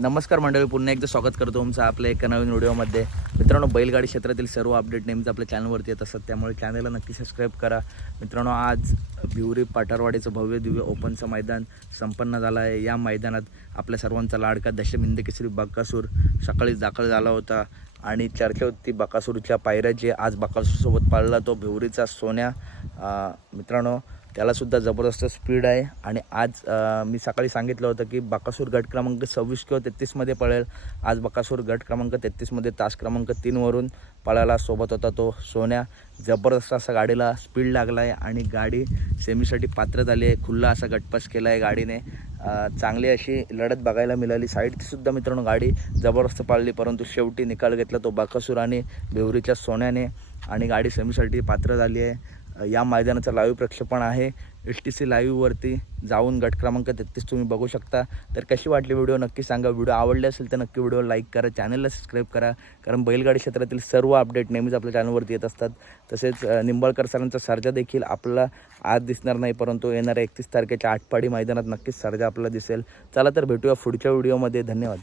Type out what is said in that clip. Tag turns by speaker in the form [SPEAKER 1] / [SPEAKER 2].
[SPEAKER 1] नमस्कार मंडळी पुन्हा एकदा स्वागत करतो तुमचं आपल्या एका नवीन व्हिडिओमध्ये. मित्रांनो बैलगाडी क्षेत्रातील सर्व अपडेट नेहमीच आपल्या चॅनलवरती येत असतात त्यामुळे चॅनलला नक्की सबस्क्राईब करा. मित्रांनो आज भिवरी पाटारवाडीचं भव्य दिव्य ओपनचं मैदान संपन्न झालं आहे. या मैदानात आपल्या सर्वांचा लाडका दशमिंद केसरी बक्कासूर सकाळीच दाखल झाला होता आणि चर्चा होती बकासूरच्या पायऱ्या जे आज बकासूरसोबत पाळला तो भिवरीचा सोन्या. मित्रांनो त्यालासुद्धा जबरदस्त स्पीड आहे. आणि आज मी सकाळी सांगितलं होतं की बकासूर गट क्रमांक सव्वीस किंवा तेहतीसमध्ये पळेल. आज बकासूर गट क्रमांक तेहतीसमध्ये तास क्रमांक तीनवरून पळायला सोबत होता तो सोन्या. जबरदस्त असा गाडीला स्पीड लागला आहे आणि गाडी सेमीसाठी पात्र झाली आहे. खुल्ला असा गटपास केला आहे गाडीने चांगली अशी लढत बघायला मिळाली. साईडसुद्धा मित्रांनो गाडी जबरदस्त पाळली. परंतु शेवटी निकाल घेतला तो बकासूर आणि बेवरीच्या सोन्याने. आणि गाडी सेमीसाठी पात्र झाली आहे. या मैदानाचं लाईव्ह प्रक्षेपण आहे. एस टी सी लाईव्हवरती जाऊन गट क्रमांक तेहतीस तुम्ही बघू शकता. तर कशी वाटली व्हिडिओ नक्की सांगा. व्हिडिओ आवडले असेल तर नक्की व्हिडिओ लाईक करा. चॅनलला सबस्क्राईब करा. कारण बैलगाडी क्षेत्रातील सर्व अपडेट नेहमीच आपल्या चॅनलवरती येत असतात. तसेच निंबाळकर सरांचा सर्जा देखील आपल्याला आज दिसणार नाही परंतु येणाऱ्या एकतीस तारखेच्या आठपाडी मैदानात नक्कीच सर्जा आपल्याला दिसेल. चला तर भेटूया पुढच्या व्हिडिओमध्ये धन्यवाद.